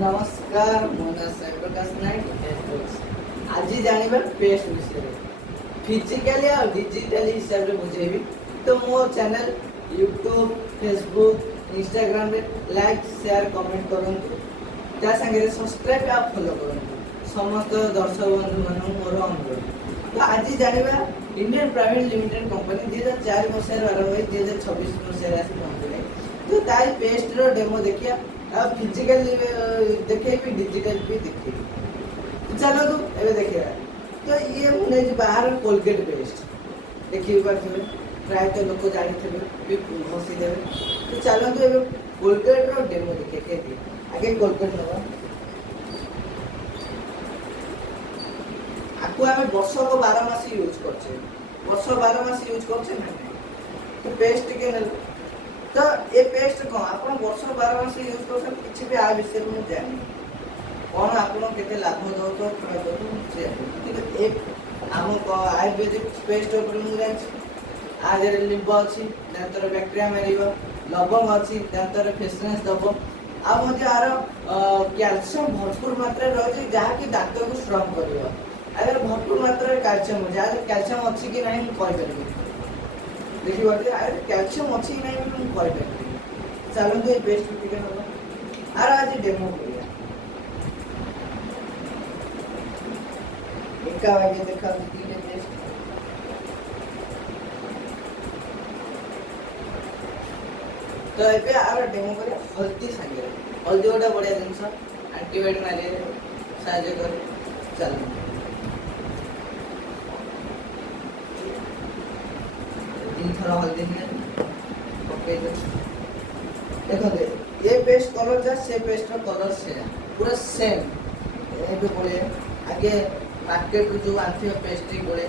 नमस्कार मो ना साई प्रकाश नायक आज जानिबा पेस्ट विषय फिजिकली और डिजिटली हिसाब रे बुझेबी। तो मो चैनल यूट्यूब फेसबुक इंस्टाग्राम रे लाइक शेयर कमेंट करंतु त्या संगे सब्सक्राइब आ फॉलो करंतु समस्त दर्शक बंधु मन मोर अनुरोध। तो आज जानिबा इंडियन प्राइवेट लिमिटेड कंपनी 2004 मसीह आरंभ होई 2026 मसीह आसी पहुंचले। तो ताई पेस्ट रो डेमो देखिया अब फिजिकल देखे भी डिजिटल भी देखे। तो चलो तो एबे देखिए तो ये मुने जो बाहर कोलगेट पेस्ट देखिए पारे प्राय तो लोग जानी थे भी घसी देवे। तो चलो तो एबे कोलगेट रो डेमो देखिए के आगे कोलगेट नवा आपको हमें वर्ष को 12 मास यूज करछे वर्ष 12 मास यूज करछे ना तो पेस्ट के न तो ये पेस्ट कौन आप वर्ष 12 मास यूज कर किसी भी आ विषय में जानी कौन आप केते लाभ दो तो कि एक आम आयुर्वेदिक पेस्ट ऊपर मुझे आज लिंब अच्छी दांतर बैक्टेरिया मारिबो लवंग अच्छी दांतर फ्रेशनेस दबो आ मजे आर कैल्शियम भरपूर मात्रा रही जहाँ कि दांत को स्ट्रॉन्ग करिवो। अगर भरपूर मात्रा कैल्शियम जहाँ कैल्शियम अच्छी कि नहीं कहि परिबे देखि बाटे अरे कैल्शियम अच्छी कि नहीं कहि परिबे। चलो तो पेस्ट टिके नबो आर आज डेमो करिया एका वागे देखा दीने पेस्ट तो एबे आर डेमो करिया हल्दी संगे हल्दी गोटा बढ़िया जिनस एंटीबायोटिक मारे साहाय्य करे। चलो तीन थोड़ा हल्दी पके देखो दे ये पेस्ट कलर जा से पेस्ट कलर से पूरा सेम एबे बोले आगे मार्केट जो आंथियो पेस्ट बोले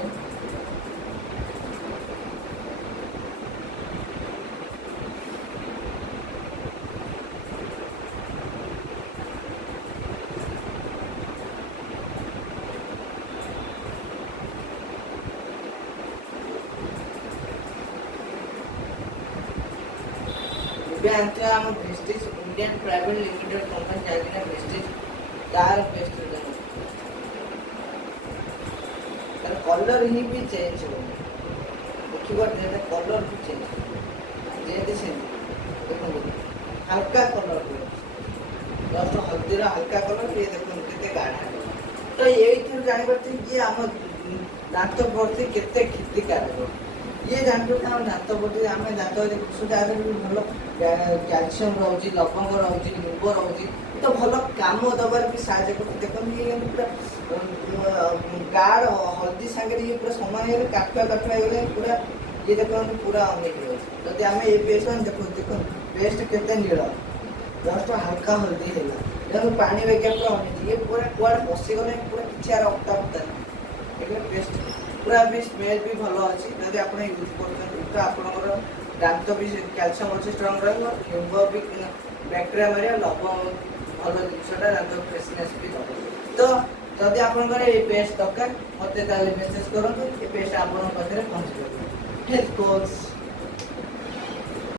आंथियो हम Prestige Indian private limited company जागिना प्रेस्टीज तार पेस्ट तार कलर ही भी चेंज हो देखिबा जे कलर भी चेंज जे से देखो हल्का कलर जस्ट हल्दी रा हल्का कलर ये देखो केते गाढ़ा तो यही थर जानि परते कि हम दांत प्रति केते क्षतिकारक ये जानते हैं हम दांत प्रति आम दांत सुधा भी भल कैल्शियम रोचे लवंग रोचे निंब रोचे तो भल कम दबार भी साहय कर देखो ये पूरा गाढ़ हल्दी सांगे ये पूरा समय काठुआ काठुआ गले पूरा ये देखो पूरा अनेक जब आम ये पेस्ट देखो देखो पेस्ट केते नील जस्ट हल्का हल्दी है देखो पानी बेगे पूरा अनेक ये पूरा कुआड़े पशिगले पूरा किसी आर अक्ता पता नहीं पेस्ट पूरा भी स्मेल भी भल अच्छी जब आप यूज कर आपंकर दांत भी कैल्शियम अच्छे स्ट्रंग रंब भी बैक्टेरिया मारे लवंग भल जिनसा दांत फ्रेशनेस भी दब। तो जदि आपंकर ये पेस्ट दरकार मत मेसेज करूँ ये पेस्ट आप पाखे पहुँच हेल्थ कोच।